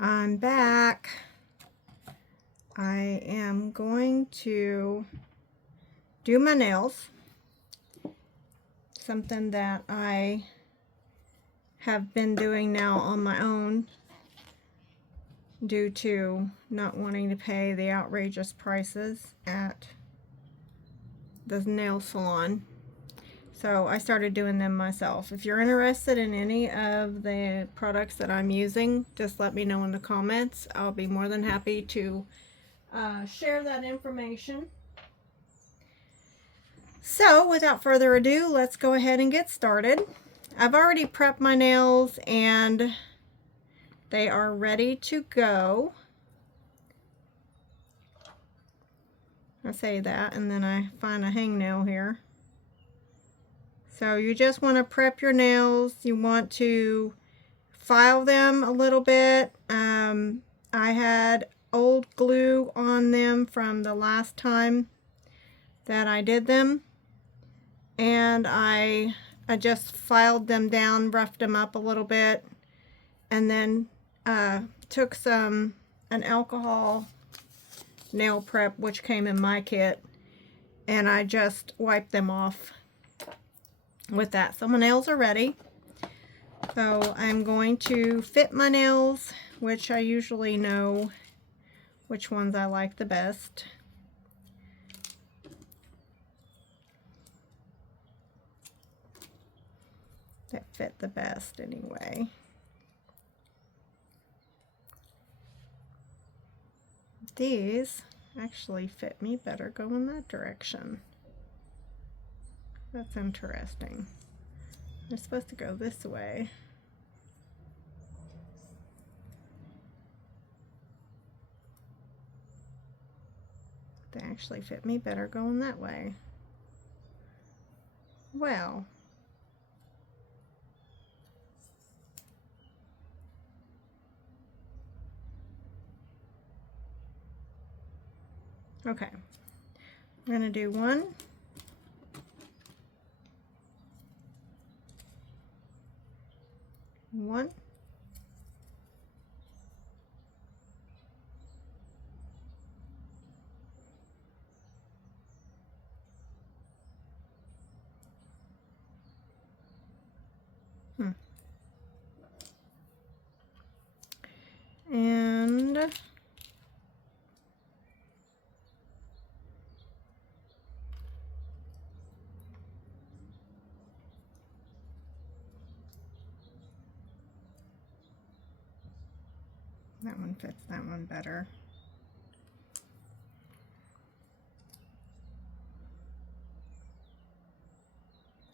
I'm back. I am going to do my nails. Something that I have been doing now on my own due to not wanting to pay the outrageous prices at the nail salon. So I started doing them myself. If you're interested in any of the products that I'm using, just let me know in the comments. I'll be more than happy to share that information. So without further ado, let's go ahead and get started. I've already prepped my nails and they are ready to go. I say that and then I find a hangnail here. So you just want to prep your nails. You want to file them a little bit. I had old glue on them from the last time that I did them, and I just filed them down, roughed them up a little bit, and then took an alcohol nail prep, which came in my kit, and I just wiped them off with that. So my nails are ready. So I'm going to fit my nails, which I usually know which ones I like the best. That fit the best anyway. These actually fit me better going that direction. That's interesting. They're supposed to go this way. They actually fit me better going that way. Well, okay. We're going to do one. One. And that one fits that one better.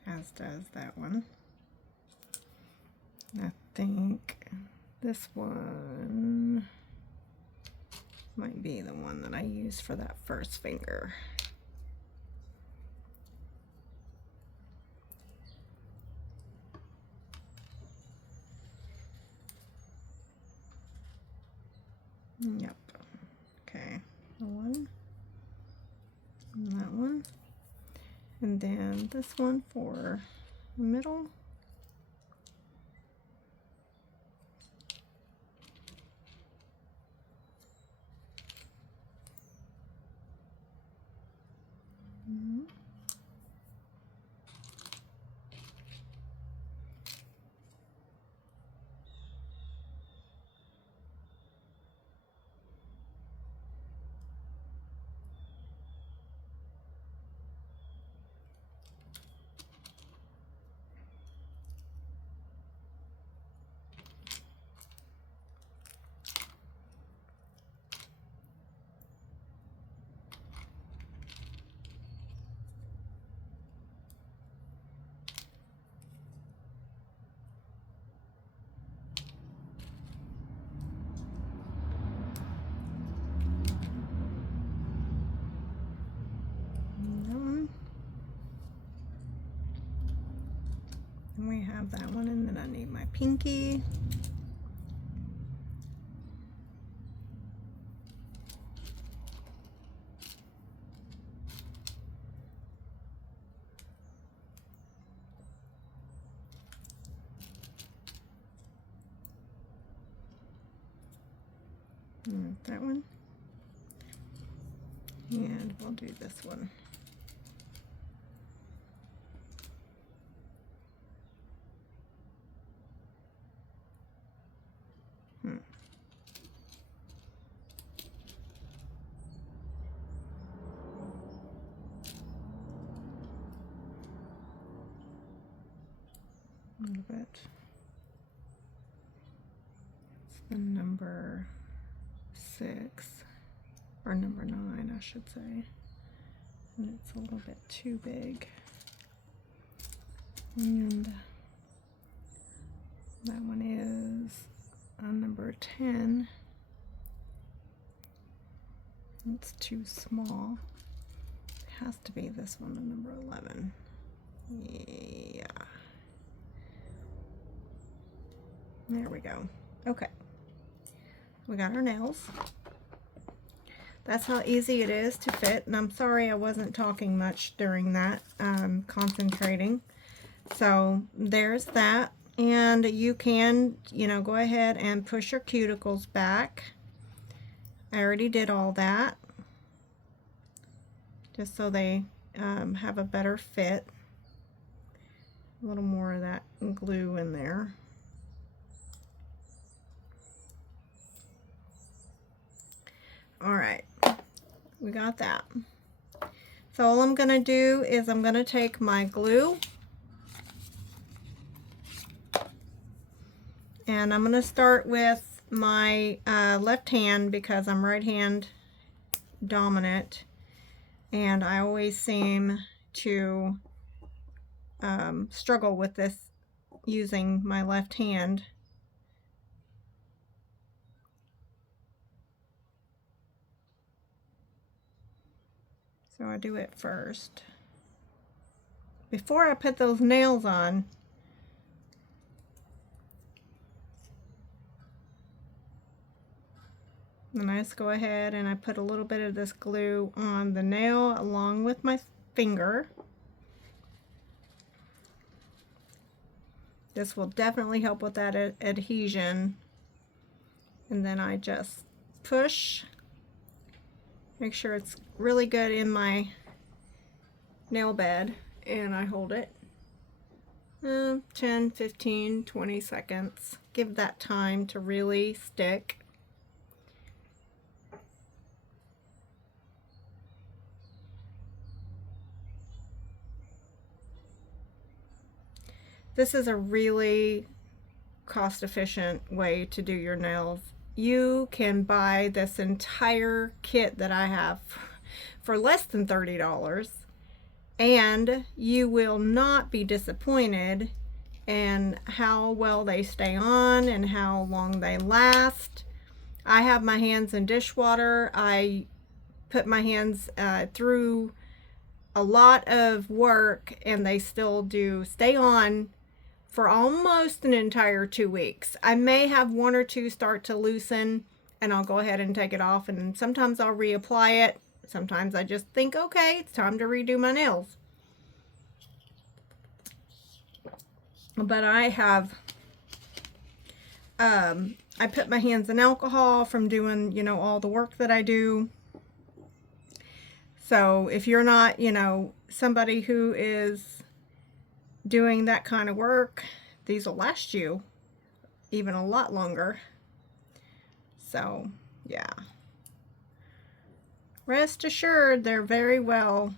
As does that one. I think this one might be the one that I use for that first finger. Yep. Okay. One. And that one. And then this one for the middle. And we have that one, and then I need my pinky. That one. And we'll do this one. A little bit. It's the number 6, or number 9, I should say. And it's a little bit too big. And that one is on number 10. It's too small. It has to be this one, the number 11. Yeah. There we go. Okay. We got our nails. That's how easy it is to fit. And I'm sorry I wasn't talking much during that, concentrating. So there's that. And you can, you know, go ahead and push your cuticles back. I already did all that. Just so they have a better fit. A little more of that glue in there. All right, we got that. So all I'm gonna do is I'm gonna take my glue and I'm gonna start with my left hand because I'm right hand dominant, and I always seem to struggle with this using my left hand. So I do it first. Before I put those nails on, then I just go ahead and I put a little bit of this glue on the nail along with my finger. This will definitely help with that adhesion. And then I just push. Make sure it's really good in my nail bed, and I hold it 10, 15, 20 seconds. Give that time to really stick. This is a really cost-efficient way to do your nails. You can buy this entire kit that I have for less than $30, and you will not be disappointed in how well they stay on and how long they last. I have my hands in dishwater. I put my hands through a lot of work, and they still do stay on for almost an entire 2 weeks. I may have one or two start to loosen, and I'll go ahead and take it off, and sometimes I'll reapply it. Sometimes I just think, okay, it's time to redo my nails. But I have, I put my hands in alcohol from doing, you know, all the work that I do. So if you're not, you know, somebody who is doing that kind of work, these will last you even a lot longer. So yeah, rest assured they're very well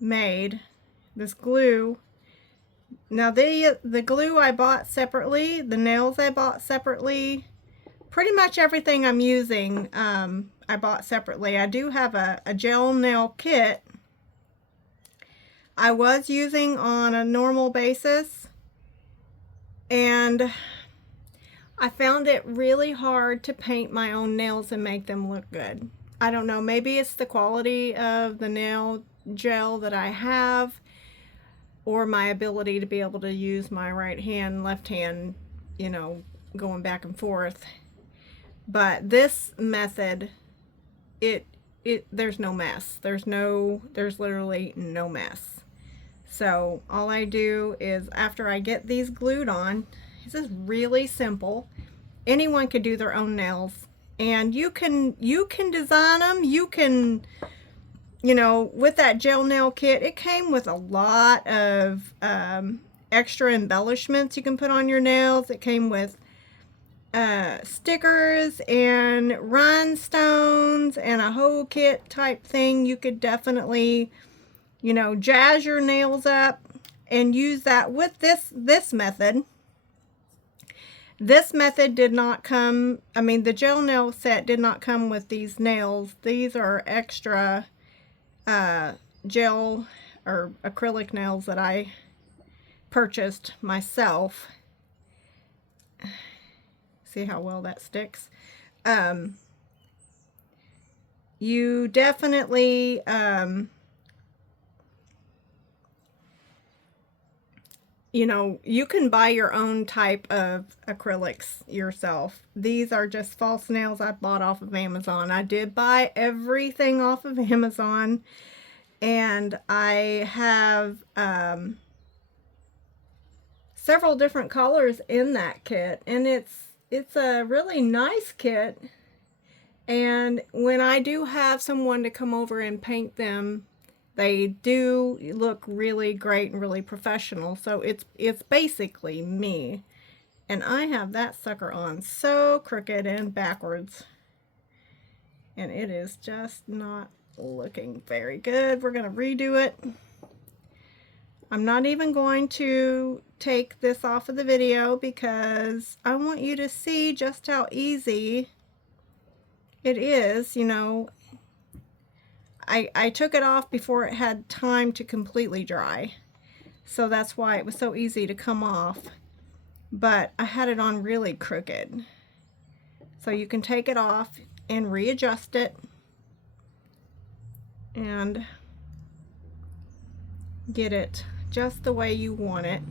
made. This glue, now the glue I bought separately, the nails I bought separately, pretty much everything I'm using I bought separately. I do have a gel nail kit I was using on a normal basis, and I found it really hard to paint my own nails and make them look good. I don't know, maybe it's the quality of the nail gel that I have, or my ability to be able to use my right hand, left hand, you know, going back and forth. But this method, there's no mess. There's literally no mess. So all I do is, after I get these glued on, this is really simple. anyone could do their own nails. And you can design them. You can, you know, with that gel nail kit, it came with a lot of extra embellishments you can put on your nails. It came with stickers and rhinestones and a whole kit type thing. You could definitely, you know, jazz your nails up and use that with this method. This method did not come, I mean, the gel nail set did not come with these nails. These are extra gel or acrylic nails that I purchased myself. See how well that sticks? You definitely you know, you can buy your own type of acrylics yourself. These are just false nails I bought off of Amazon. I did buy everything off of Amazon, and I have several different colors in that kit, and it's a really nice kit. And when I do have someone to come over and paint them, they do look really great and really professional. So it's basically me. And I have that sucker on so crooked and backwards. And it is just not looking very good. We're going to redo it. I'm not even going to take this off of the video because I want you to see just how easy it is. You know, I took it off before it had time to completely dry. So that's why it was so easy to come off. But I had it on really crooked. So you can take it off and readjust it and get it just the way you want it.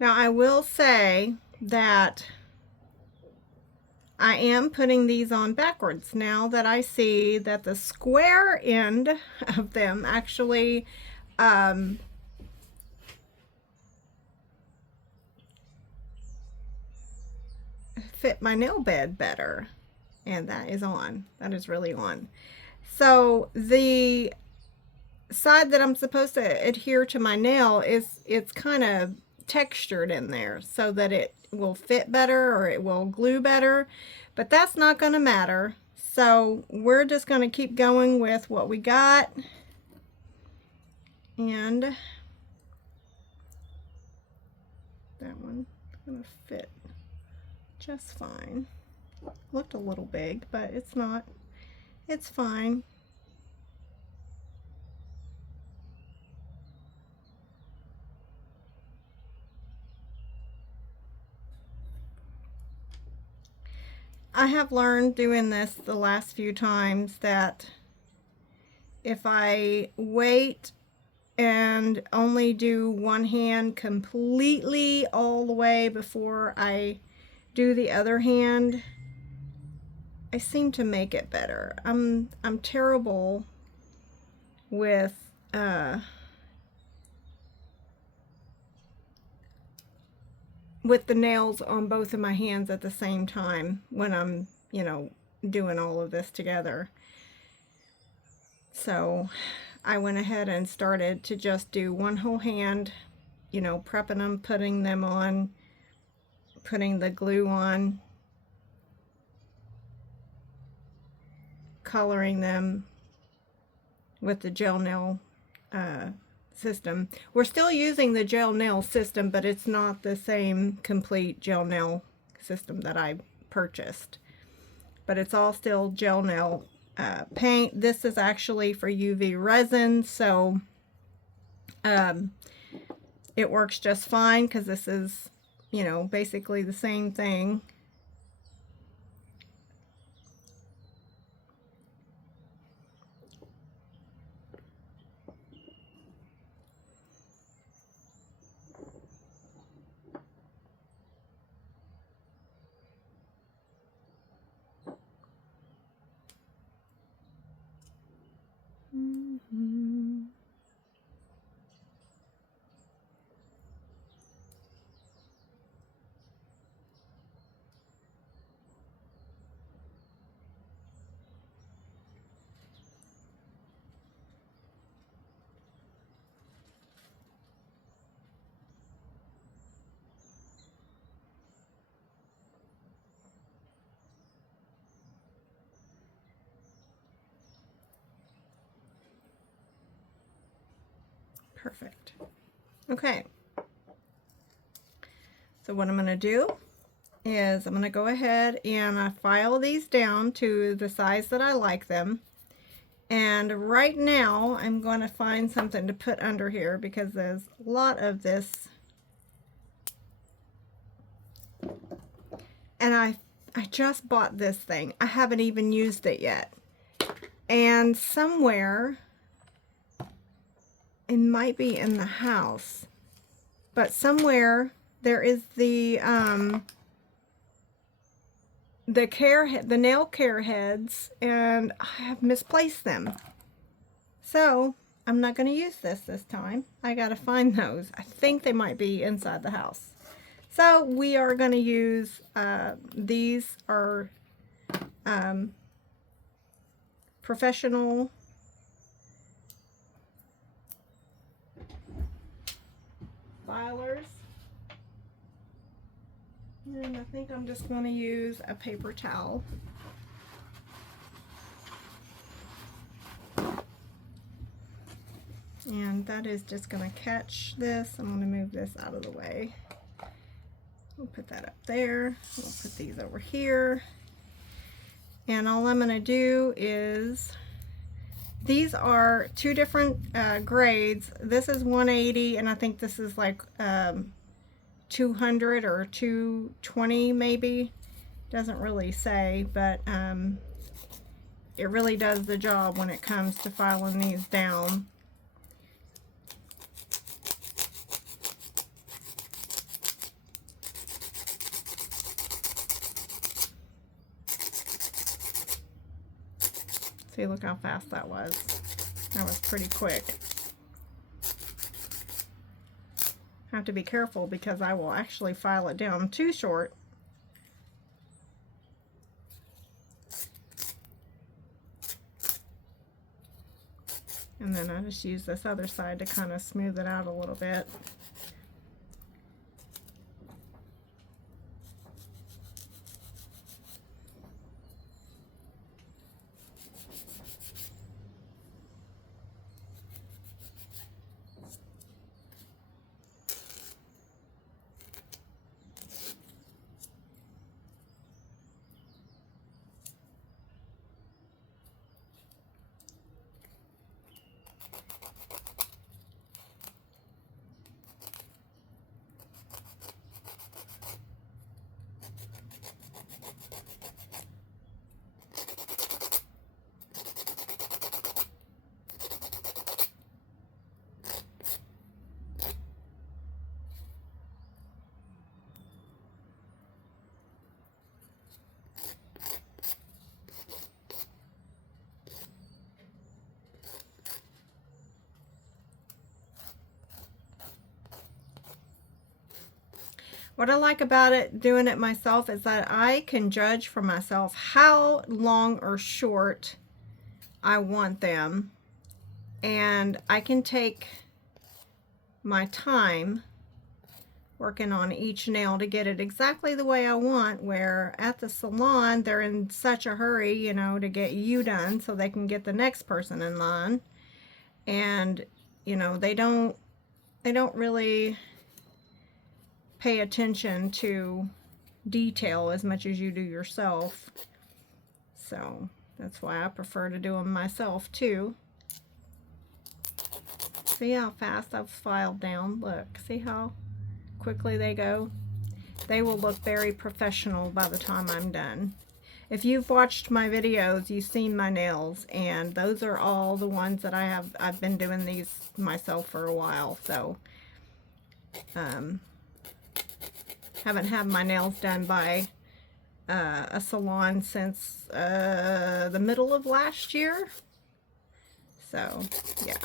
Now I will say that I am putting these on backwards now that I see that the square end of them actually fit my nail bed better. And that is on. That is really on. So the side that I'm supposed to adhere to my nail it's kind of textured in there so that it will fit better or it will glue better, but that's not going to matter. So we're just going to keep going with what we got, and that one's going to fit just fine. Looked a little big, but it's not. It's fine. I have learned doing this the last few times that if I wait and only do one hand completely all the way before I do the other hand, I seem to make it better. I'm terrible with the nails on both of my hands at the same time when I'm, you know, doing all of this together. So I went ahead and started to just do one whole hand, you know, prepping them, putting them on, putting the glue on, coloring them with the gel nail system. We're still using the gel nail system, but it's not the same complete gel nail system that I purchased. But it's all still gel nail paint. This is actually for UV resin, so it works just fine because this is, you know, basically the same thing. Perfect. Okay. So what I'm going to do is I'm going to go ahead and file these down to the size that I like them. And right now I'm going to find something to put under here because there's a lot of this. And I just bought this thing. I haven't even used it yet. And somewhere, it might be in the house, but somewhere there is the nail care heads, and I have misplaced them. So I'm not going to use this time. I got to find those. I think they might be inside the house. So we are going to use, these are professional filers. And I think I'm just going to use a paper towel. And that is just going to catch this. I'm going to move this out of the way. We'll put that up there. We'll put these over here. And all I'm going to do is, these are two different grades. This is 180, and I think this is like 200 or 220 maybe. Doesn't really say, but it really does the job when it comes to filing these down. See, look how fast that was. That was pretty quick. I have to be careful because I will actually file it down too short. And then I just use this other side to kind of smooth it out a little bit. What I like about it, doing it myself, is that I can judge for myself how long or short I want them. And I can take my time working on each nail to get it exactly the way I want, where at the salon, they're in such a hurry, you know, to get you done so they can get the next person in line. And, you know, they don't really pay attention to detail as much as you do yourself. So that's why I prefer to do them myself too. See how fast I've filed down? Look, see how quickly they go? They will look very professional by the time I'm done. If you've watched my videos, you've seen my nails, and those are all the ones that I've been doing these myself for a while. So haven't had my nails done by a salon since the middle of last year. So yeah.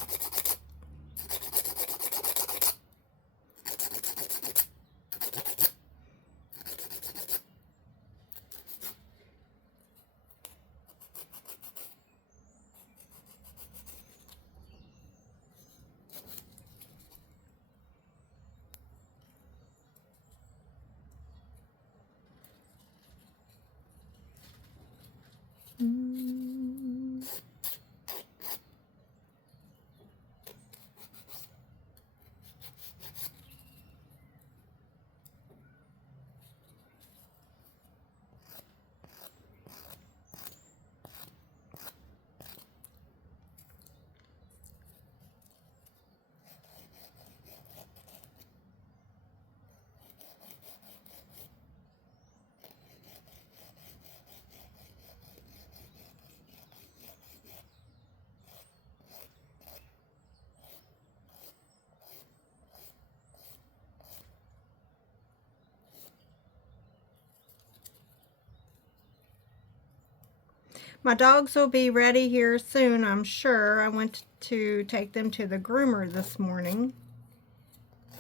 My dogs will be ready here soon, I'm sure. I went to take them to the groomer this morning,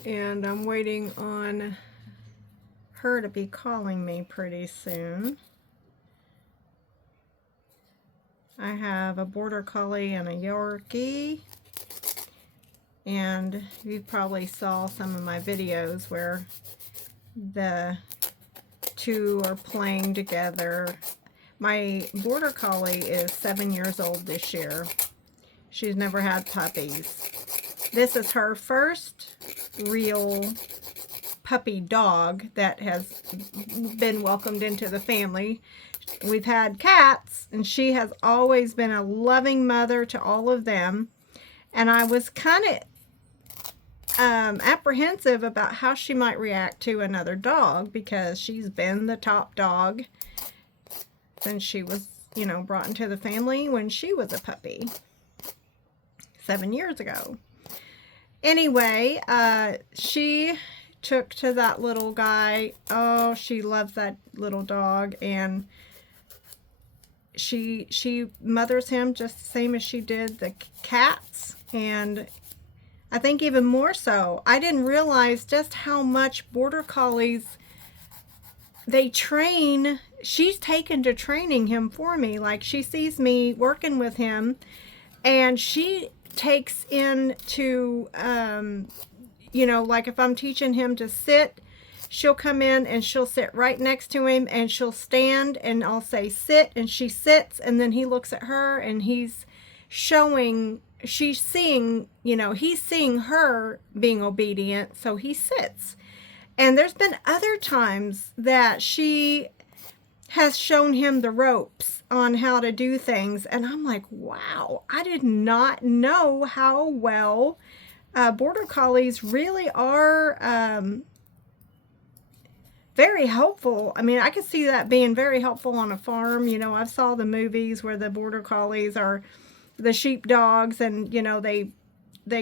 and I'm waiting on her to be calling me pretty soon. I have a border collie and a Yorkie, and you probably saw some of my videos where the two are playing together. My border collie is 7 years old this year. She's never had puppies. This is her first real puppy dog that has been welcomed into the family. We've had cats, and she has always been a loving mother to all of them. And I was kind of apprehensive about how she might react to another dog, because she's been the top dog since she was, you know, brought into the family when she was a puppy 7 years ago. Anyway, she took to that little guy. Oh, she loves that little dog, and she mothers him just the same as she did the cats, and I think even more so. I didn't realize just how much border collies they train. She's taken to training him for me. Like, she sees me working with him, and she takes into, you know, like if I'm teaching him to sit, she'll come in and she'll sit right next to him, and she'll stand, and I'll say sit, and she sits, and then he looks at her, and he's showing, she's seeing, you know, he's seeing her being obedient, so he sits. And there's been other times that she has shown him the ropes on how to do things, and I'm like, wow, I did not know how well border collies really are very helpful. I mean, I could see that being very helpful on a farm. You know, I saw the movies where the border collies are the sheep dogs, and, you know, they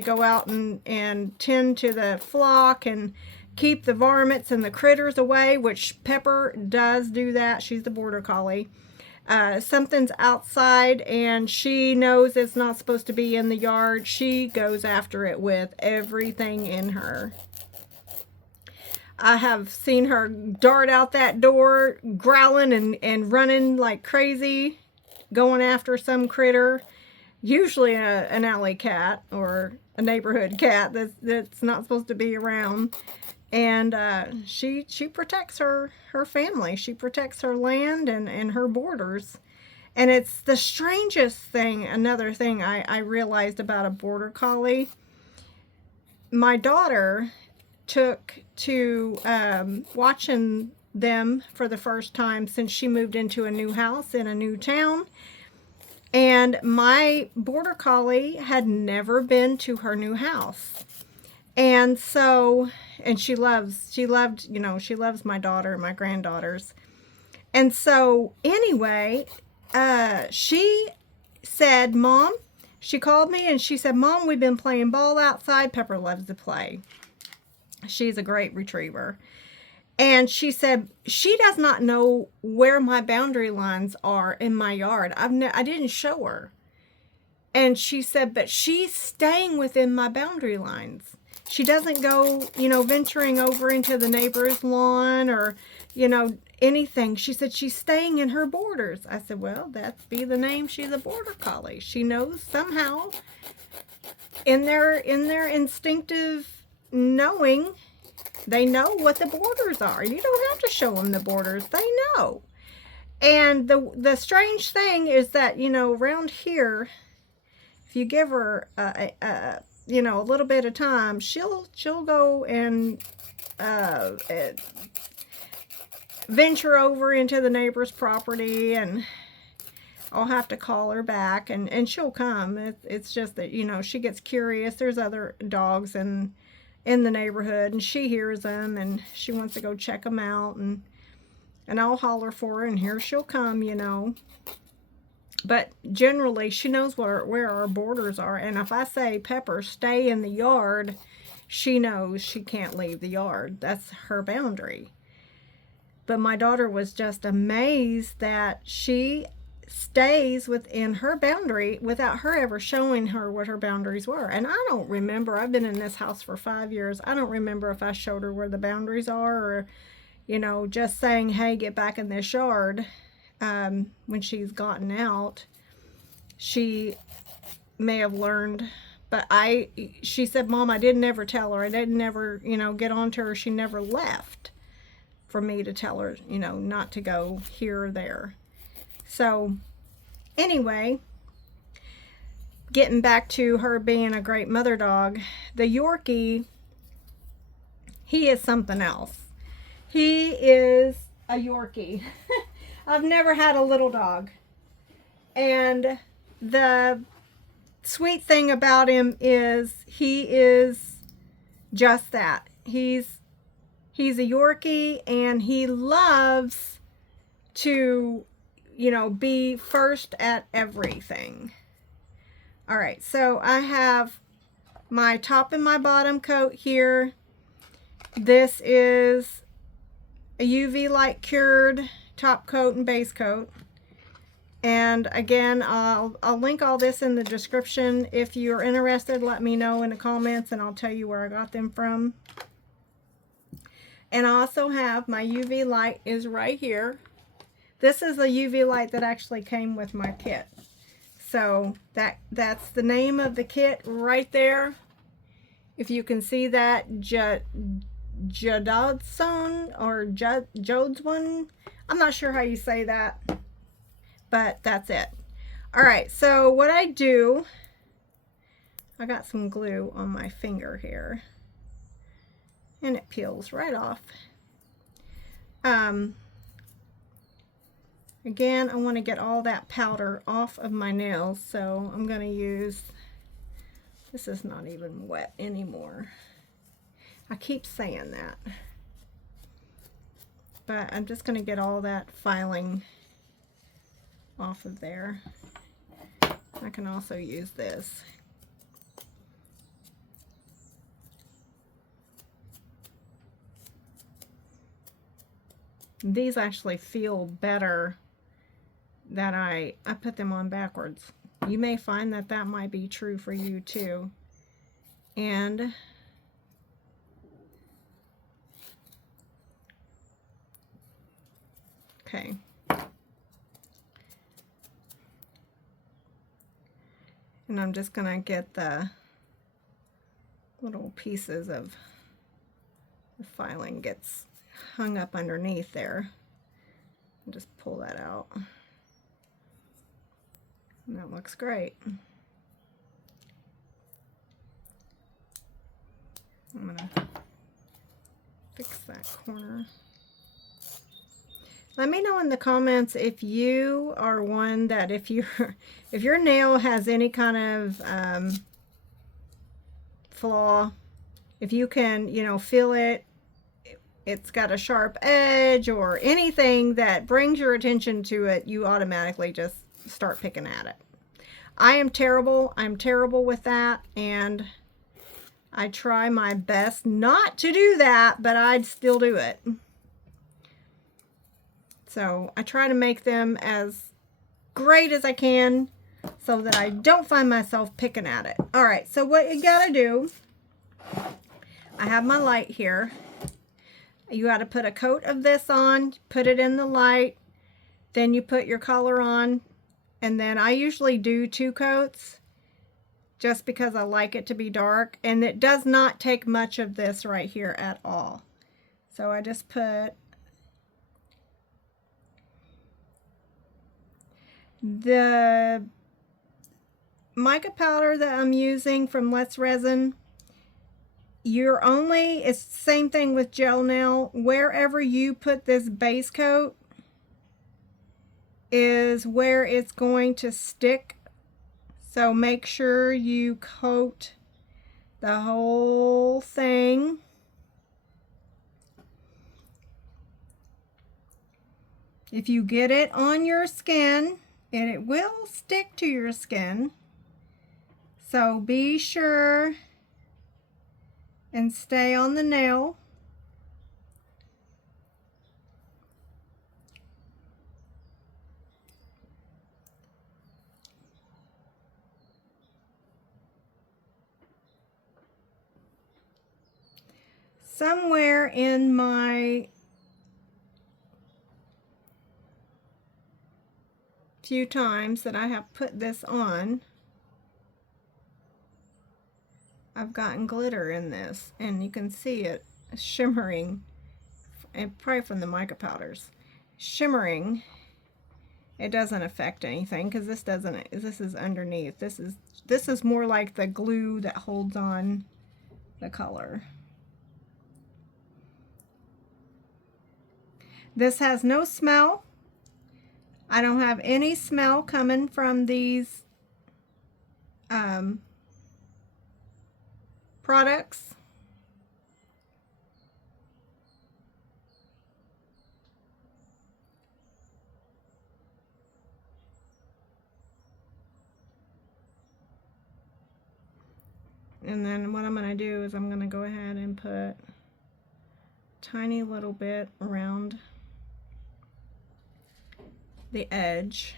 go out and tend to the flock and keep the varmints and the critters away, which Pepper does do that. She's the border collie. Something's outside and she knows it's not supposed to be in the yard. She goes after it with everything in her. I have seen her dart out that door, growling and running like crazy, going after some critter, usually an alley cat or a neighborhood cat that's not supposed to be around. And she protects her family. She protects her land and her borders. And it's the strangest thing, another thing I realized about a border collie. My daughter took to watching them for the first time since she moved into a new house in a new town. And my border collie had never been to her new house. And so, and she loves my daughter and my granddaughters. And so anyway, she said, Mom, she called me and she said, Mom, we've been playing ball outside. Pepper loves to play. She's a great retriever. And she said, she does not know where my boundary lines are in my yard. I didn't show her. And she said, but she's staying within my boundary lines. She doesn't go, you know, venturing over into the neighbor's lawn or, you know, anything. She said she's staying in her borders. I said, well, that's be the name. She's a border collie. She knows somehow in their instinctive knowing, they know what the borders are. You don't have to show them the borders. They know. And the strange thing is that, you know, around here, if you give her you know, a little bit of time, she'll go and venture over into the neighbor's property, and I'll have to call her back, and she'll come. It's just that, you know, she gets curious. There's other dogs in the neighborhood, and she hears them, and she wants to go check them out, and I'll holler for her, and here she'll come, you know. But generally, she knows where our borders are. And if I say, Pepper, stay in the yard, she knows she can't leave the yard. That's her boundary. But my daughter was just amazed that she stays within her boundary without her ever showing her what her boundaries were. And I don't remember, I've been in this house for 5 years. I don't remember if I showed her where the boundaries are, or, you know, just saying, hey, get back in this yard. When she's gotten out, she may have learned, but she said, Mom, I didn't ever tell her. I didn't ever, you know, get on to her. She never left for me to tell her, you know, not to go here or there. So anyway, getting back to her being a great mother dog, the Yorkie, he is something else. He is a Yorkie. I've never had a little dog. And the sweet thing about him is he is just that. He's a Yorkie, and he loves to, you know, be first at everything. All right, so I have my top and my bottom coat here. This is a UV light cured top coat and base coat. And again, I'll link all this in the description. If you're interested, let me know in the comments and I'll tell you where I got them from. And I also have my UV light is right here. This is a UV light that actually came with my kit. So that's the name of the kit right there. If you can see that, Jadodson or Jodswan. I'm not sure how you say that, but that's it. All right, so what I do, I got some glue on my finger here, and it peels right off. Again, I want to get all that powder off of my nails, so I'm going to use, this is not even wet anymore. I keep saying that. But I'm just going to get all that filing off of there. I can also use this. These actually feel better that I put them on backwards. You may find that that might be true for you too. And okay. And I'm just gonna get the little pieces of the filing gets hung up underneath there. And just pull that out. And that looks great. I'm gonna fix that corner. Let me know in the comments if you are one that if your nail has any kind of flaw, if you can, you know, feel it, it's got a sharp edge or anything that brings your attention to it, you automatically just start picking at it. I am terrible. I'm terrible with that, and I try my best not to do that, but I'd still do it. So I try to make them as great as I can so that I don't find myself picking at it. All right, so what you gotta do, I have my light here. You gotta put a coat of this on, put it in the light, then you put your color on, and then I usually do 2 coats just because I like it to be dark, and it does not take much of this right here at all. So I just put the mica powder that I'm using from Let's Resin. It's the same thing with gel nail. Wherever you put this base coat is where it's going to stick. So make sure you coat the whole thing. If you get it on your skin, and it will stick to your skin, so be sure and stay on the nail. somewhere in my few times that I have put this on, I've gotten glitter in this, and you can see it shimmering, and probably from the mica powders, shimmering. It doesn't affect anything because this doesn't. This is underneath. This is more like the glue that holds on the color. This has no smell. I don't have any smell coming from these products. And then what I'm going to do is I'm going to go ahead and put a tiny little bit around the edge,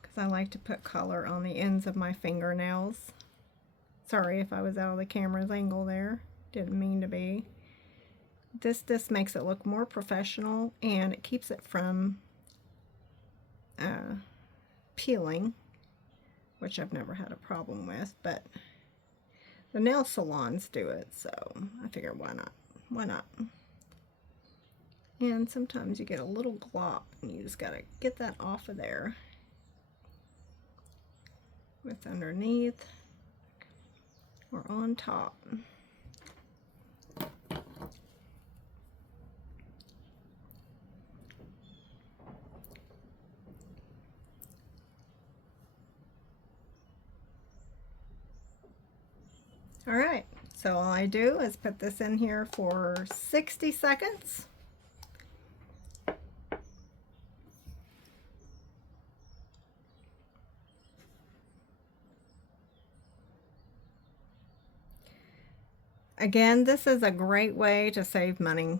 because I like to put color on the ends of my fingernails. Sorry if I was out of the camera's angle there. Didn't mean to be. This makes it look more professional, and it keeps it from peeling, which I've never had a problem with, but the nail salons do it, so I figured why not? Why not? And sometimes you get a little glop, and you just gotta get that off of there with underneath or on top. All right, so all I do is put this in here for 60 seconds. Again, this is a great way to save money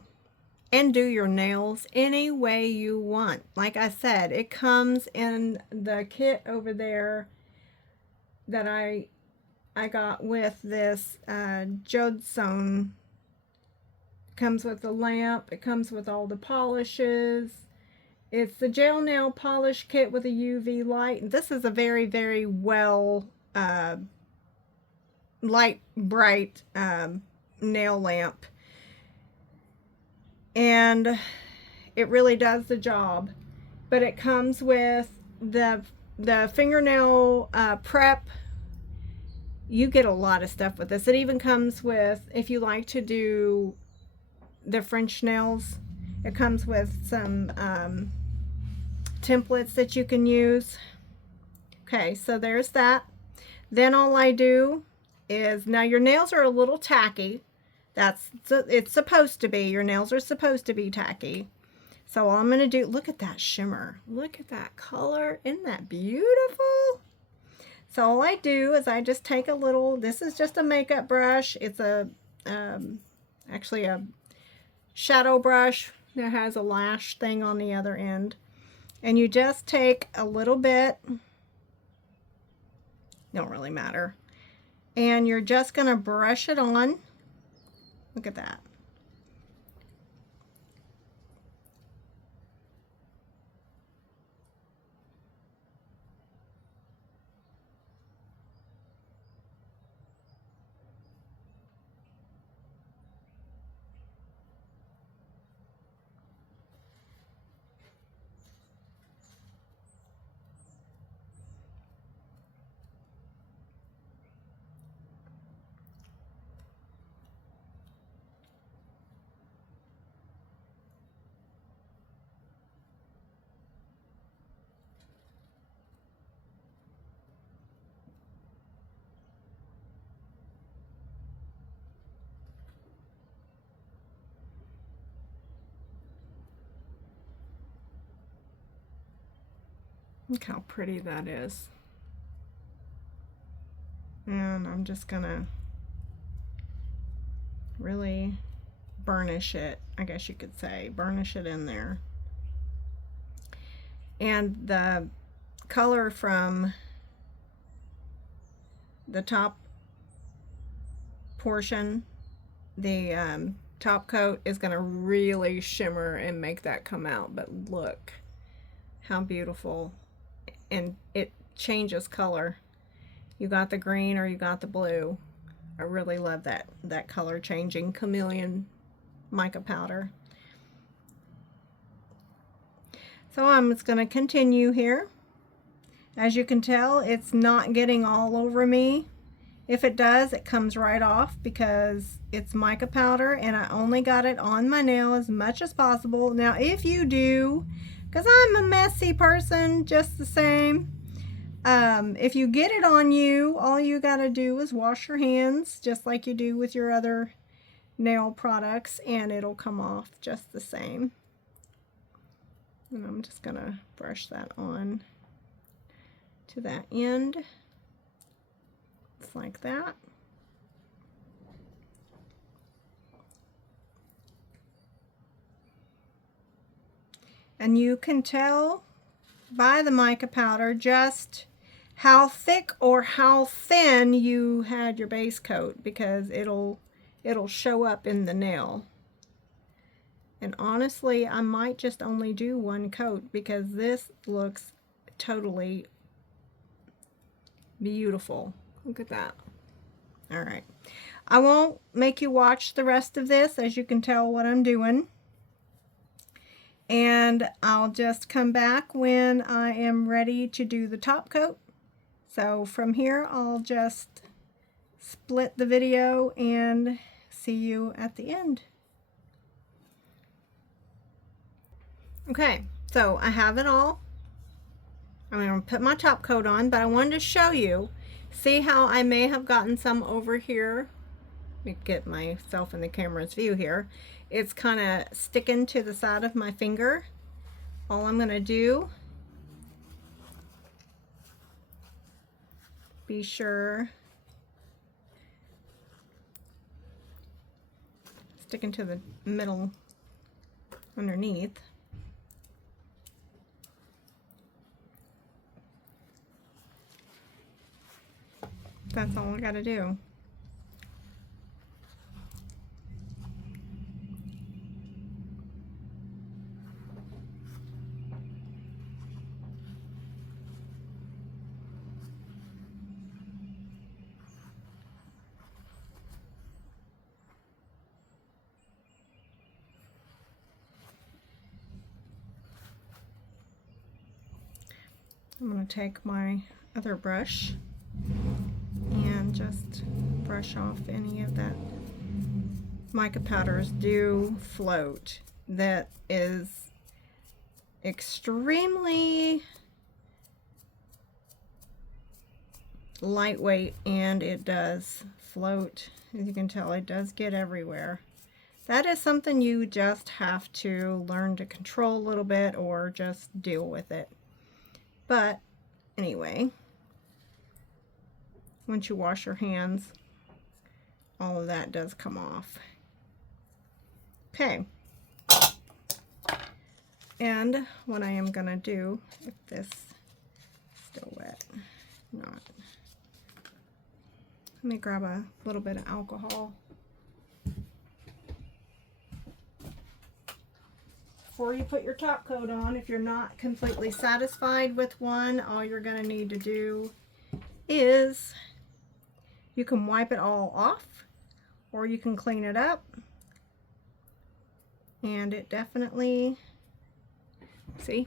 and do your nails any way you want. Like I said, it comes in the kit over there that I got with this Jodson. Comes with the lamp. It comes with all the polishes. It's the gel nail polish kit with a UV light. This is a very, very well light, bright nail lamp, and it really does the job. But it comes with the fingernail prep. You get a lot of stuff with this. It even comes with, if you like to do the French nails, it comes with some templates that you can use. Okay, so there's that. Then all I do is, now your nails are a little tacky. It's supposed to be. Your nails are supposed to be tacky. So all I'm going to do, look at that shimmer. Look at that color. Isn't that beautiful? So all I do is I just take a little, this is just a makeup brush. It's a actually a shadow brush that has a lash thing on the other end. And you just take a little bit, don't really matter, and you're just going to brush it on. Look at that. Look how pretty that is. And I'm just gonna really burnish it, I guess you could say, burnish it in there. And the color from the top portion, the top coat is going to really shimmer and make that come out. But look how beautiful. And it changes color. You got the green or you got the blue. I really love that color changing chameleon mica powder. So I'm just going to continue here. As you can tell, it's not getting all over me. If it does, it comes right off because it's mica powder and I only got it on my nail as much as possible. Now if you do, because I'm a messy person just the same, if you get it on you, all you got to do is wash your hands just like you do with your other nail products and it'll come off just the same. And I'm just going to brush that on to that end. It's like that. And you can tell by the mica powder just how thick or how thin you had your base coat, because it'll show up in the nail. And honestly, I might just only do one coat because this looks totally beautiful. Look at that. All right. I won't make you watch the rest of this, as you can tell what I'm doing. And I'll just come back when I am ready to do the top coat. So from here, I'll just split the video and see you at the end. Okay, so I have it all. I'm going to put my top coat on, but I wanted to show you, see how I may have gotten some over here. Let me get myself in the camera's view here. It's kind of sticking to the side of my finger. All I'm going to do, be sure, sticking to the middle underneath. That's all I got to do. I'm going to take my other brush and just brush off any of that. Mica powders do float. That is extremely lightweight and it does float. As you can tell, it does get everywhere. That is something you just have to learn to control a little bit or just deal with it. But anyway, once you wash your hands, all of that does come off. Okay. And what I am going to do, if this is still wet, not. Let me grab a little bit of alcohol. Before you put your top coat on, if you're not completely satisfied with one, all you're going to need to do is you can wipe it all off or you can clean it up. And it definitely, see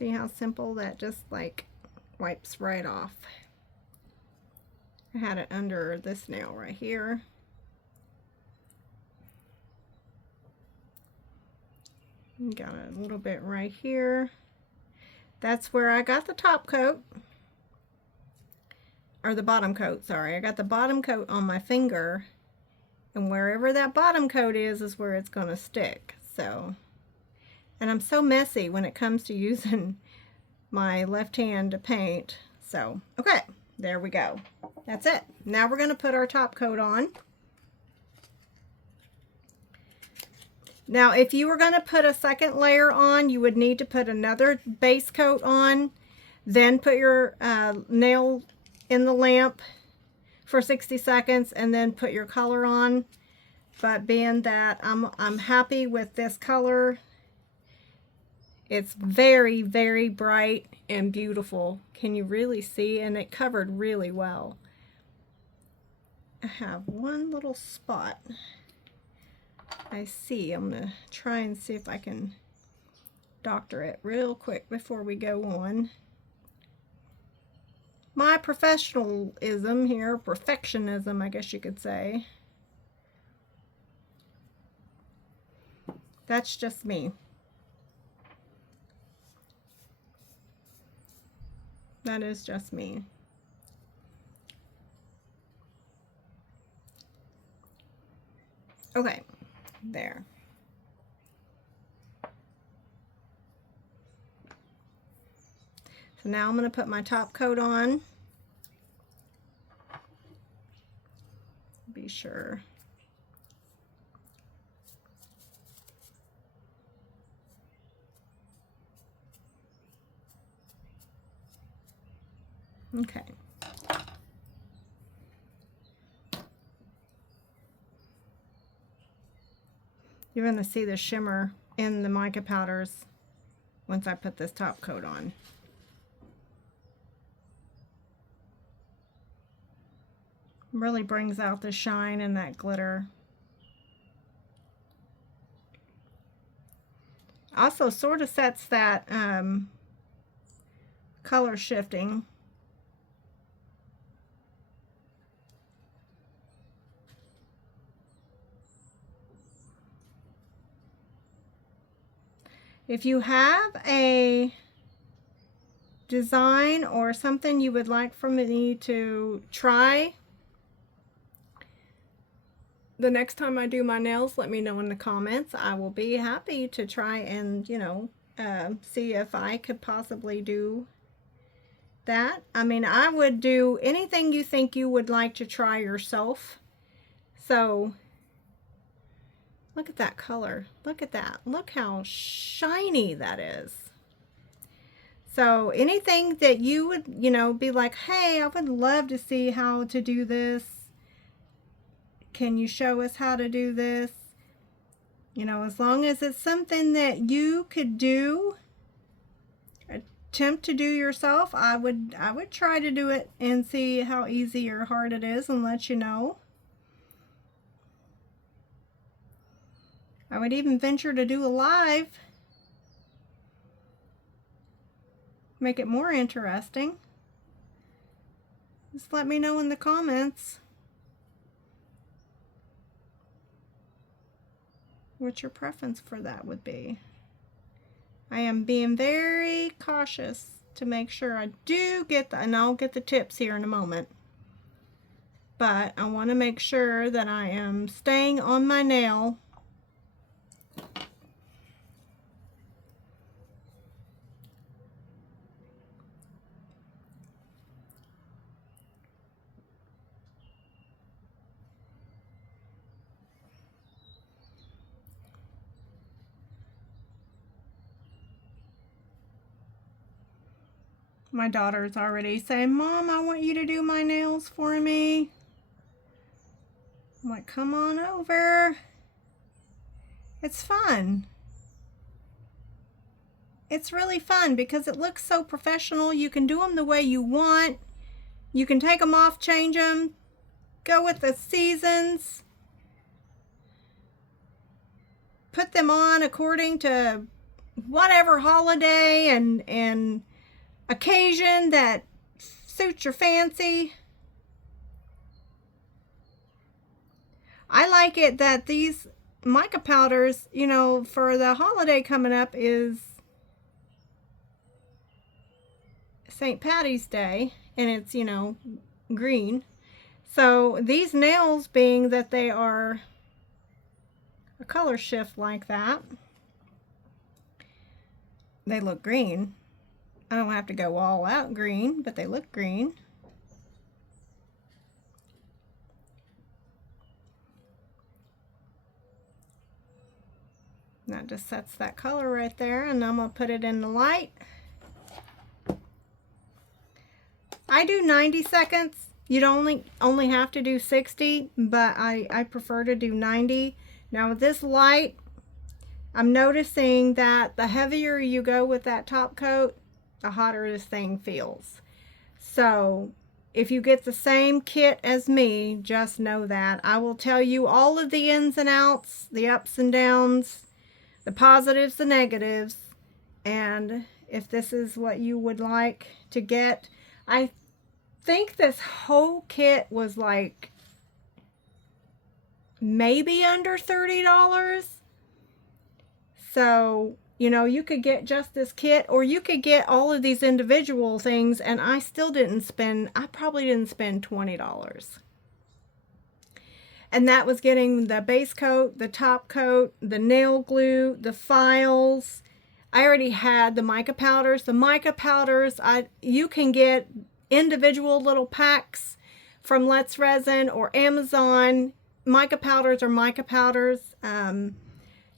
how simple that just like wipes right off. I had it under this nail right here. Got a little bit right here. That's where I got the top coat, or the bottom coat, sorry. I got the bottom coat on my finger, and wherever that bottom coat is where it's going to stick. So, and I'm so messy when it comes to using my left hand to paint. So, okay, there we go. That's it. Now we're going to put our top coat on. Now, if you were going to put a second layer on, you would need to put another base coat on, then put your nail in the lamp for 60 seconds and then put your color on. But being that I'm happy with this color, it's very, very bright and beautiful. Can you really see? And it covered really well. I have one little spot I see. I'm going to try and see if I can doctor it real quick before we go on. My professionalism here, perfectionism, I guess you could say. That's just me. That is just me. Okay, there. So now I'm going to put my top coat on. Be sure. Okay. You're going to see the shimmer in the mica powders once I put this top coat on. Really brings out the shine and that glitter. Also sort of sets that color shifting. If you have a design or something you would like for me to try the next time I do my nails, let me know in the comments. I will be happy to try and, you know, see if I could possibly do that. I mean, I would do anything you think you would like to try yourself. So look at that color. Look at that. Look how shiny that is. So anything that you would, you know, be like, hey, I would love to see how to do this. Can you show us how to do this? You know, as long as it's something that you could do, attempt to do yourself, I would try to do it and see how easy or hard it is and let you know. I would even venture to do a live. Make it more interesting. Just let me know in the comments what your preference for that would be. I am being very cautious to make sure I do get the, and I'll get the tips here in a moment. But I want to make sure that I am staying on my nail. My daughter's already saying, Mom, I want you to do my nails for me. I'm like, come on over. It's fun. It's really fun because it looks so professional. You can do them the way you want. You can take them off, change them, go with the seasons. Put them on according to whatever holiday and occasion that suits your fancy. I like it that these mica powders, you know, for the holiday coming up is St. Patty's Day, and it's, you know, green. So these nails, being that they are a color shift like that, they look green. I don't have to go all out green, but they look green. That just sets that color right there, and I'm going to put it in the light. I do 90 seconds. You'd only have to do 60, but I prefer to do 90. Now with this light, I'm noticing that the heavier you go with that top coat, the hotter this thing feels. So if you get the same kit as me, just know that. I will tell you all of the ins and outs, the ups and downs, the positives, the negatives, and if this is what you would like to get. I think this whole kit was like maybe under $30. So, you know, you could get just this kit, or you could get all of these individual things, and I probably didn't spend $20. And that was getting the base coat, the top coat, the nail glue, the files. I already had the mica powders. The mica powders, you can get individual little packs from Let's Resin or Amazon. Mica powders are mica powders.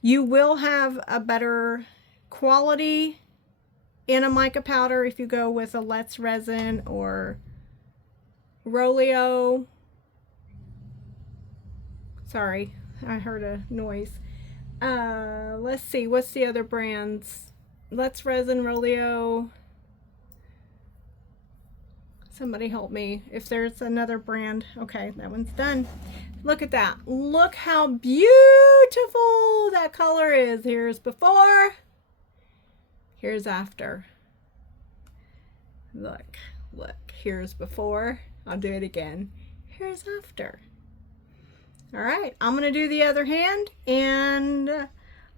You will have a better quality in a mica powder if you go with a Let's Resin or Rolio. Sorry, I heard a noise. Let's see, what's the other brands? Let's Resin, Rolio. Somebody help me if there's another brand. Okay, that one's done. Look at that. Look how beautiful that color is. Here's before. Here's after. Look. Here's before. I'll do it again. Here's after. All right, I'm going to do the other hand, and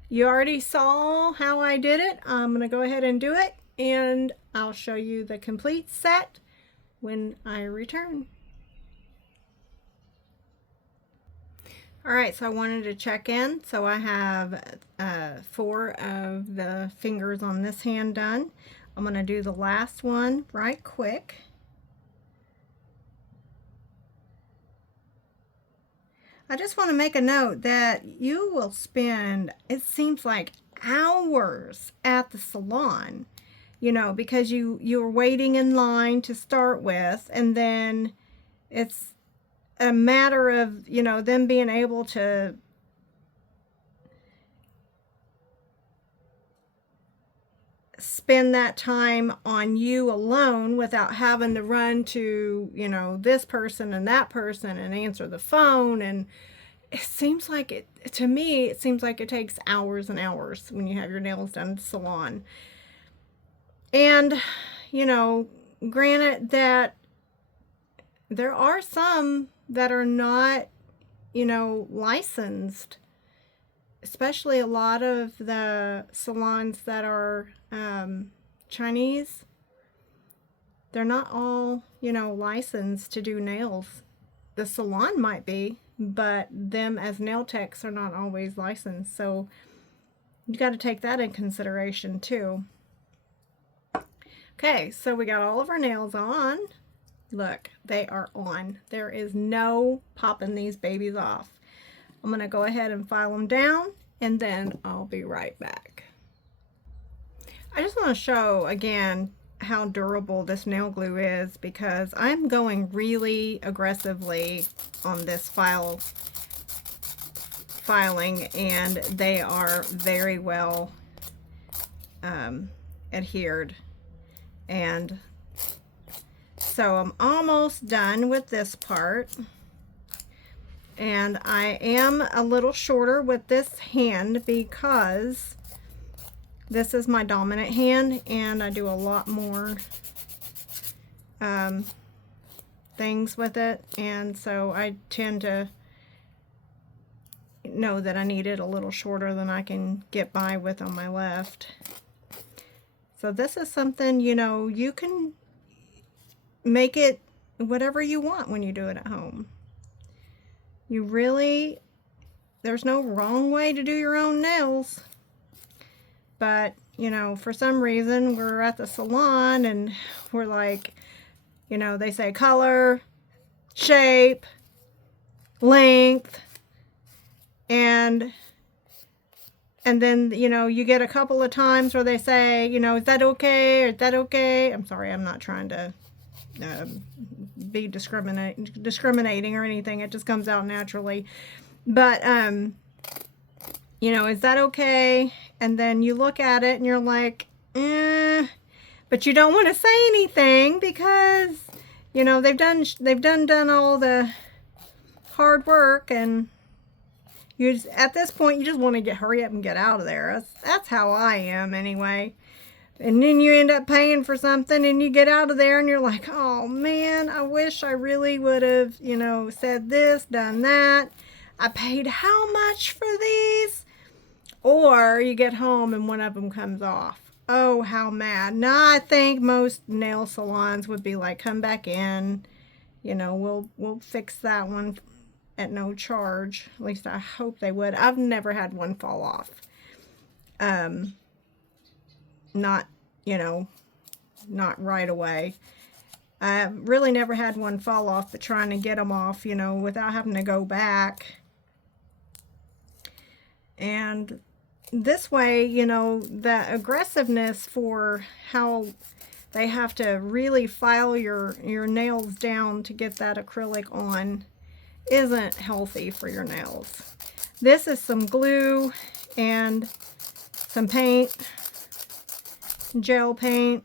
you already saw how I did it. I'm going to go ahead and do it, and I'll show you the complete set when I return. All right, so I wanted to check in. So I have 4 of the fingers on this hand done. I'm going to do the last one right quick. I just want to make a note that you will spend, it seems like, hours at the salon, you know, because you're waiting in line to start with, and then it's a matter of, you know, them being able to spend that time on you alone without having to run to, you know, this person and that person and answer the phone. And it seems like to me, it seems like it takes hours and hours when you have your nails done at the salon. And, you know, granted that there are some that are not, you know, licensed, especially a lot of the salons that are Chinese. They're not all, you know, licensed to do nails. The salon might be, but them as nail techs are not always licensed. So you got to take that in consideration too. Okay, so we got all of our nails on. Look, they are on. There is no popping these babies off. I'm going to go ahead and file them down, and then I'll be right back. I just want to show again how durable this nail glue is, because I'm going really aggressively on this filing, and they are very well adhered. And so I'm almost done with this part, and I am a little shorter with this hand because this is my dominant hand, and I do a lot more things with it, and so I tend to know that I need it a little shorter than I can get by with on my left. So this is something, you know, you can make it whatever you want when you do it at home. You really, there's no wrong way to do your own nails. But, you know, for some reason we're at the salon and we're like, you know, they say color, shape, length, and then, you know, you get a couple of times where they say, you know, is that okay? Or is that okay? I'm sorry, I'm not trying to be discriminating or anything. It just comes out naturally. But, you know, is that okay? And then you look at it and you're like, but you don't want to say anything because, you know, they've done all the hard work, and you just, at this point, you just want to hurry up and get out of there. That's how I am anyway. And then you end up paying for something and you get out of there and you're like, oh man, I wish I really would have, you know, said this, done that. I paid how much for these? Or you get home and one of them comes off. Oh, how mad. Now I think most nail salons would be like, come back in, you know, we'll fix that one at no charge. At least I hope they would. I've never had one fall off. Not, you know, not right away. I've really never had one fall off, but trying to get them off, you know, without having to go back. And this way, you know, the aggressiveness for how they have to really file your nails down to get that acrylic on isn't healthy for your nails. This is some glue and some paint, gel paint.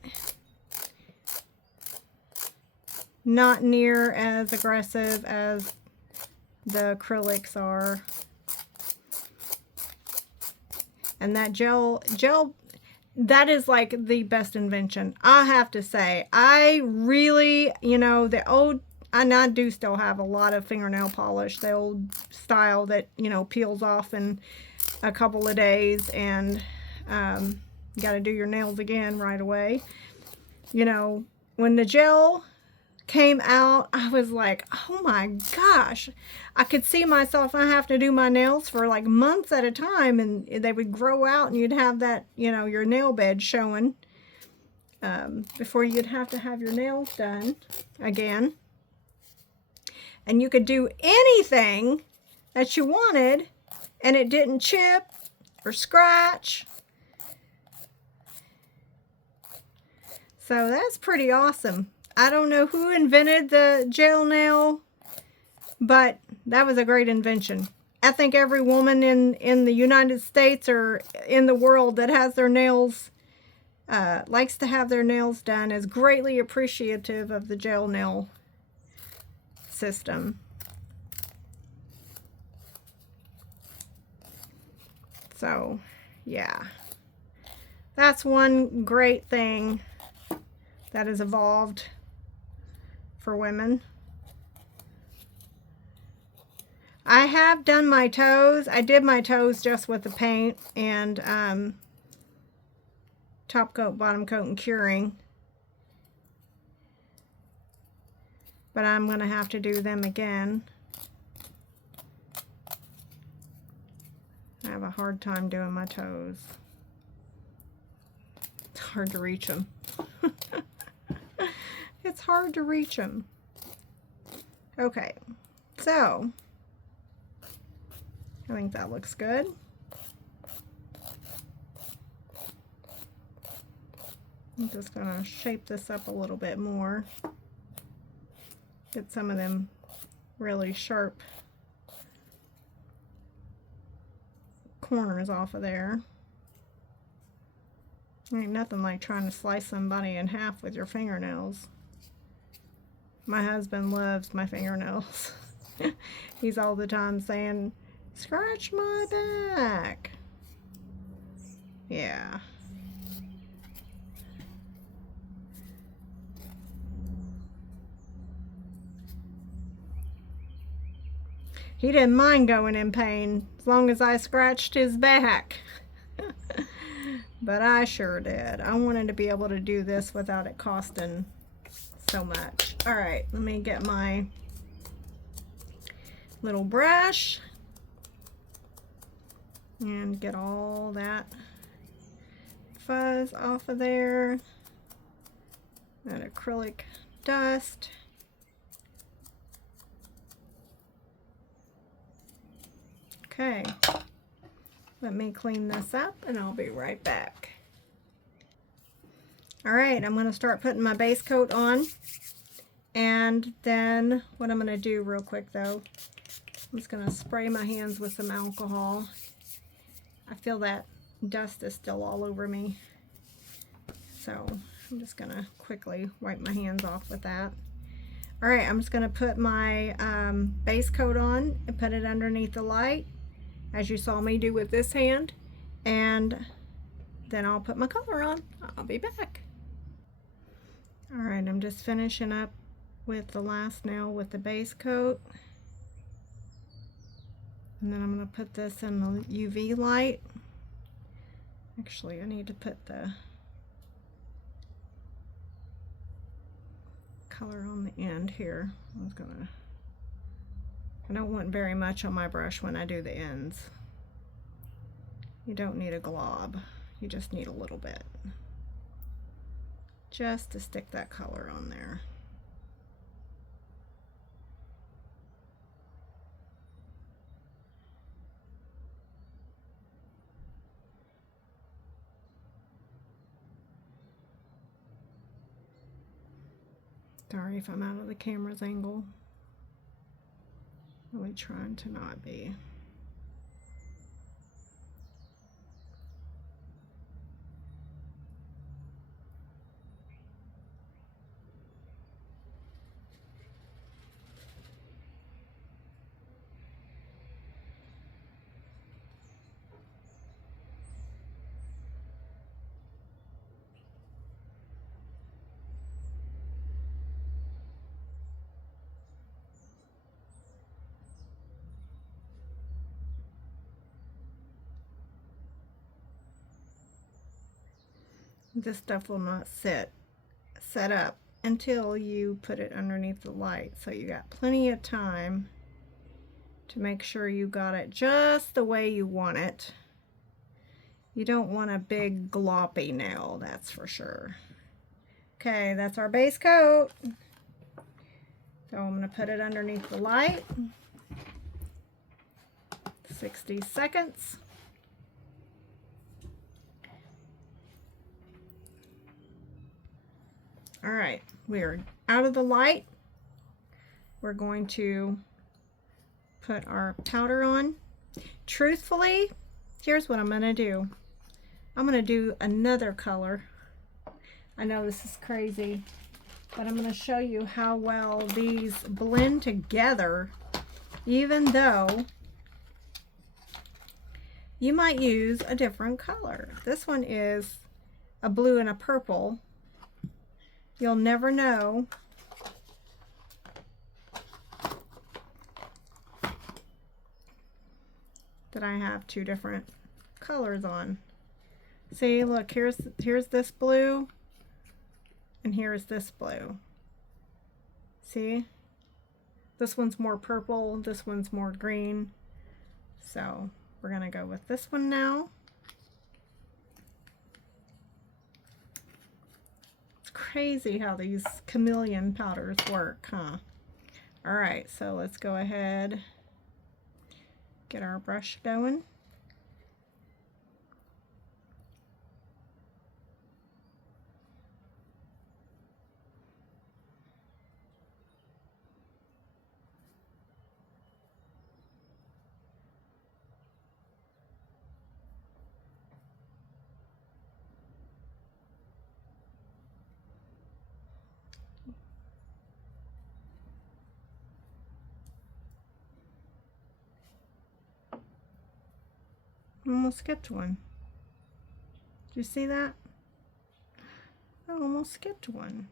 Not near as aggressive as the acrylics are. And that gel, that is like the best invention, I have to say. I really, you know, and I do still have a lot of fingernail polish, the old style that, you know, peels off in a couple of days, and you got to do your nails again right away. You know, when the gel came out, I was like, oh my gosh, I could see myself. I have to do my nails for like months at a time, and they would grow out, and you'd have that, you know, your nail bed showing before you'd have to have your nails done again. And you could do anything that you wanted, and it didn't chip or scratch. So that's pretty awesome. I don't know who invented the gel nail, but that was a great invention. I think every woman in the United States or in the world that has their nails, likes to have their nails done, is greatly appreciative of the gel nail system. So, yeah. That's one great thing that has evolved for women. I have done my toes. I did my toes just with the paint and top coat, bottom coat, and curing. But I'm going to have to do them again. I have a hard time doing my toes. It's hard to reach them. It's hard to reach them. Okay, so I think that looks good. I'm just going to shape this up a little bit more. Get some of them really sharp corners off of there. Ain't nothing like trying to slice somebody in half with your fingernails. My husband loves my fingernails. He's all the time saying, scratch my back. Yeah. He didn't mind going in pain as long as I scratched his back. But I sure did. I wanted to be able to do this without it costing so much. All right, let me get my little brush and get all that fuzz off of there, that acrylic dust. Okay, let me clean this up and I'll be right back. All right, I'm going to start putting my base coat on. And then what I'm going to do real quick though, I'm just going to spray my hands with some alcohol. I feel that dust is still all over me. So I'm just going to quickly wipe my hands off with that. All right, I'm just going to put my base coat on and put it underneath the light, as you saw me do with this hand. And then I'll put my color on. I'll be back. All right, I'm just finishing up with the last nail with the base coat. And then I'm going to put this in the UV light. Actually, I need to put the color on the end here. I don't want very much on my brush when I do the ends. You don't need a glob. You just need a little bit. Just to stick that color on there. Sorry if I'm out of the camera's angle. Really trying to not be. This stuff will not set up until you put it underneath the light. So you got plenty of time to make sure you got it just the way you want it. You don't want a big gloppy nail, that's for sure. Okay, that's our base coat. So I'm going to put it underneath the light. 60 seconds. All right, we're out of the light. We're going to put our powder on. Truthfully, here's what I'm going to do. I'm going to do another color. I know this is crazy, but I'm going to show you how well these blend together, even though you might use a different color. This one is a blue and a purple. You'll never know that I have two different colors on. See, look, here's this blue, and here's this blue. See? This one's more purple, this one's more green. So we're gonna go with this one now. Crazy how these chameleon powders work, huh? All right, so let's go ahead, get our brush going. I almost skipped one. Did you see that? I almost skipped one.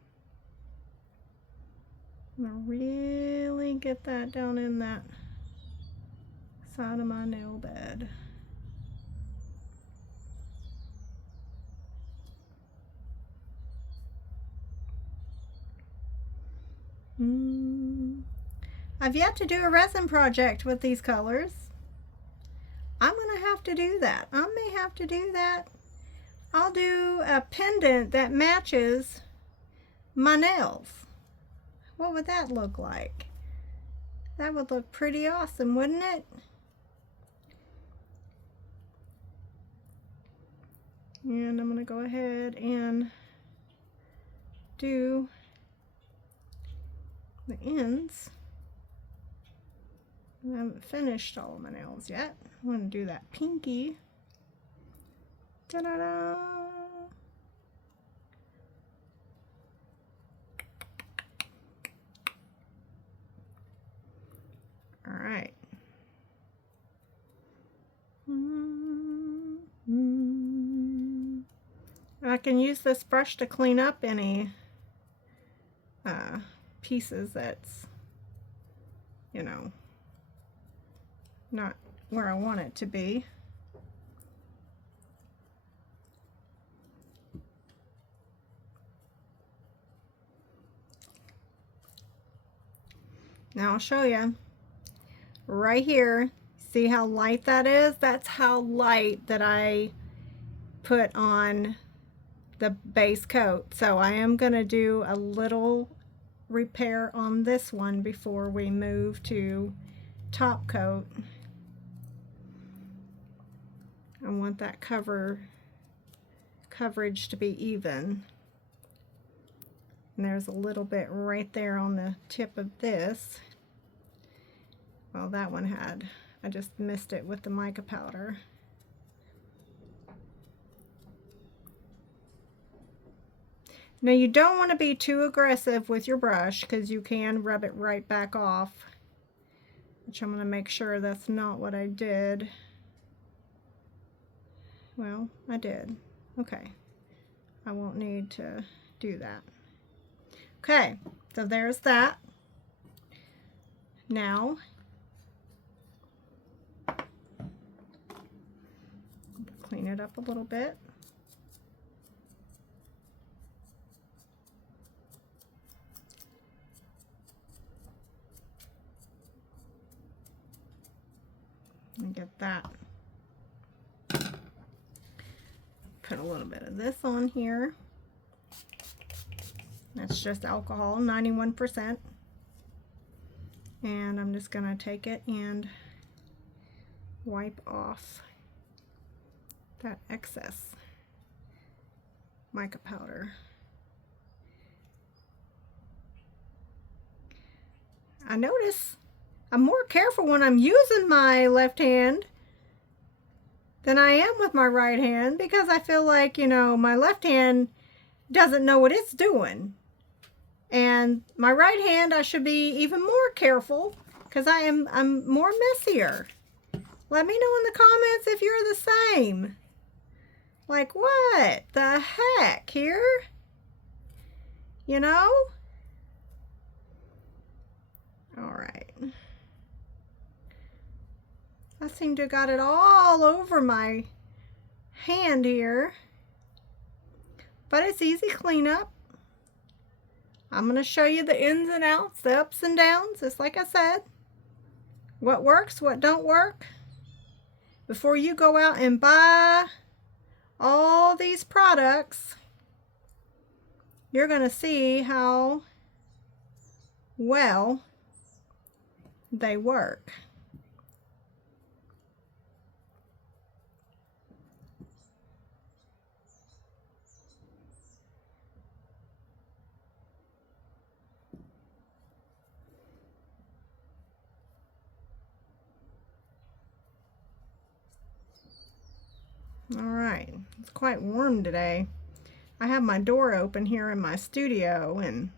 I'm gonna really get that down in that side of my nail bed. I've yet to do a resin project with these colors. I'm gonna have to do that. I may have to do that. I'll do a pendant that matches my nails. What would that look like? That would look pretty awesome, wouldn't it? And I'm gonna go ahead and do the ends. I haven't finished all of my nails yet. I'm going to do that pinky. Ta-da-da! All right. I can use this brush to clean up any pieces that's, you know, not where I want it to be. Now I'll show you right here. See how light that is? That's how light that I put on the base coat. So I am going to do a little repair on this one before we move to top coat. I want that coverage to be even. And there's a little bit right there on the tip of this. Well, that one had, I just missed it with the mica powder. Now you don't want to be too aggressive with your brush because you can rub it right back off, which I'm going to make sure that's not what I did. Well, I did. Okay. I won't need to do that. Okay, so there's that. Now, clean it up a little bit. And get that. Put a little bit of this on here. That's just alcohol, 91%. And I'm just going to take it and wipe off that excess mica powder. I notice I'm more careful when I'm using my left hand than I am with my right hand because I feel like, you know, my left hand doesn't know what it's doing. And my right hand, I should be even more careful because I'm more messier. Let me know in the comments if you're the same. Like, what the heck here? You know? All right. I seem to have got it all over my hand here. But it's easy cleanup. I'm going to show you the ins and outs, the ups and downs, just like I said. What works, what don't work. Before you go out and buy all these products, you're going to see how well they work. All right, it's quite warm today. I have my door open here in my studio and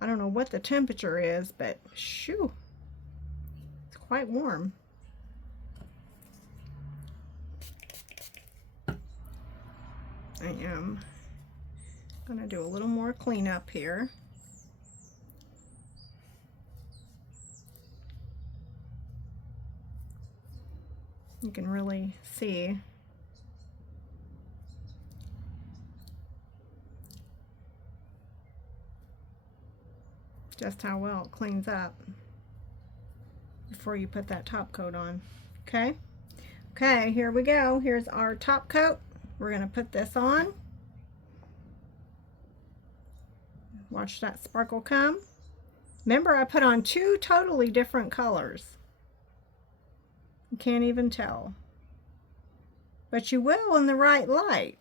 I don't know what the temperature is, but shoo, it's quite warm. I am going to do a little more cleanup here. You can really see just how well it cleans up before you put that top coat on. Okay, here we go. Here's our top coat. We're going to put this on. Watch that sparkle come. Remember, I put on two totally different colors. You can't even tell. But you will in the right light.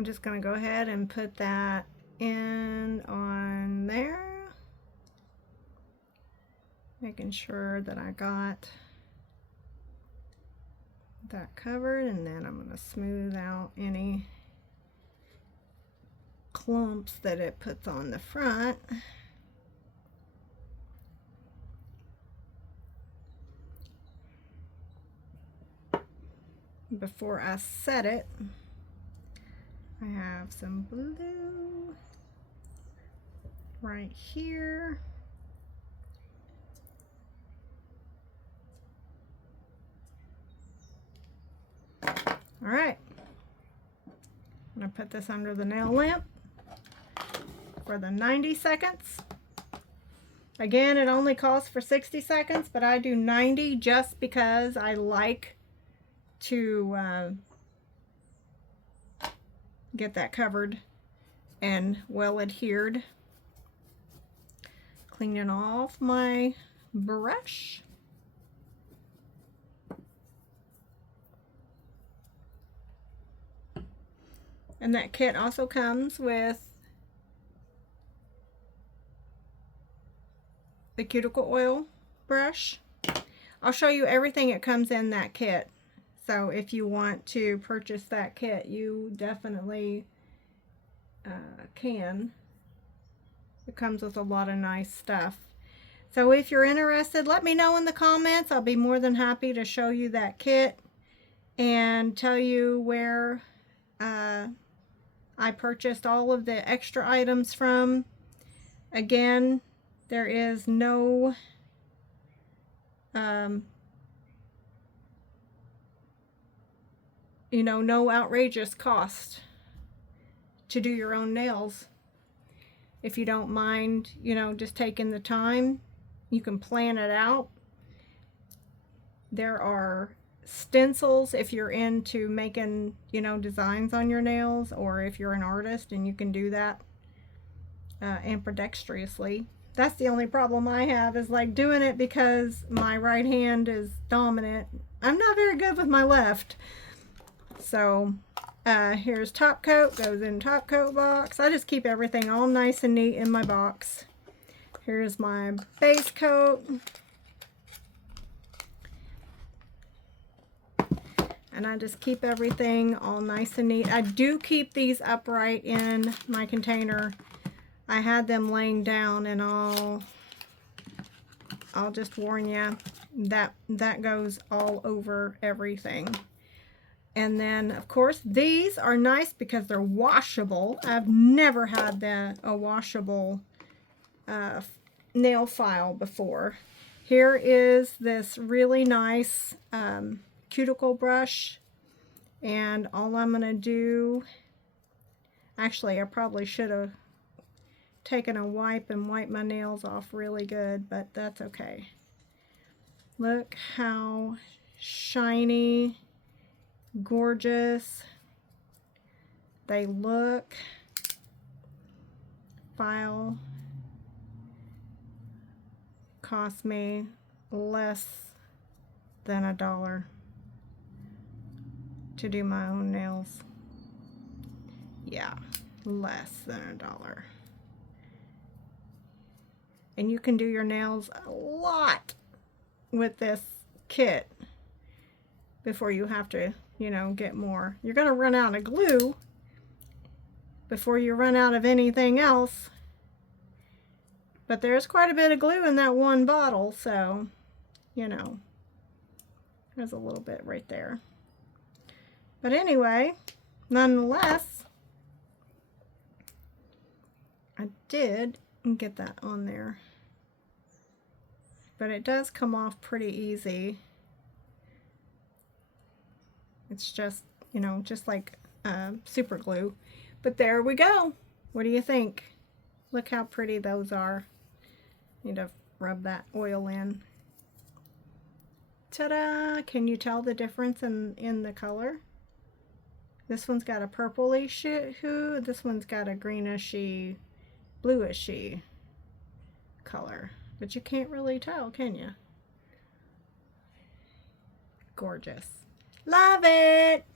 I'm just going to go ahead and put that in on there. Making sure that I got that covered, and then I'm going to smooth out any clumps that it puts on the front. Before I set it, I have some blue right here. All right, I'm going to put this under the nail lamp for the 90 seconds. Again, it only calls for 60 seconds, but I do 90 just because I like to get that covered and well adhered. Cleaning off my brush. And that kit also comes with the cuticle oil brush. I'll show you everything it comes in that kit. So if you want to purchase that kit, you definitely can. It comes with a lot of nice stuff. So if you're interested, let me know in the comments. I'll be more than happy to show you that kit and tell you where I purchased all of the extra items from. Again, there is no you know, no outrageous cost to do your own nails. If you don't mind, you know, just taking the time, you can plan it out. There are stencils if you're into making, you know, designs on your nails, or if you're an artist and you can do that ambidextrously. That's the only problem I have, is like doing it because my right hand is dominant. I'm not very good with my left. So here's top coat, goes in top coat box. I just keep everything all nice and neat in my box. Here's my base coat. And I just keep everything all nice and neat. I do keep these upright in my container. I had them laying down, and I'll just warn you that goes all over everything. And then of course these are nice because they're washable. I've never had a washable nail file before. Here is this really nice cuticle brush, and all I'm gonna do, actually I probably should have taken a wipe and wiped my nails off really good, but that's okay. Look how shiny, gorgeous they look. File cost me less than $1 to do my own nails. Yeah, less than $1. And you can do your nails a lot with this kit before you have to, you know, get more. You're going to run out of glue before you run out of anything else. But there's quite a bit of glue in that one bottle, so, you know, there's a little bit right there. But anyway, nonetheless, I did get that on there. But it does come off pretty easy. It's just, you know, just like super glue. But there we go. What do you think? Look how pretty those are. Need to rub that oil in. Ta-da! Can you tell the difference in the color? This one's got a purplish hue. This one's got a greenish-y, bluish-y color. But you can't really tell, can you? Gorgeous. Love it!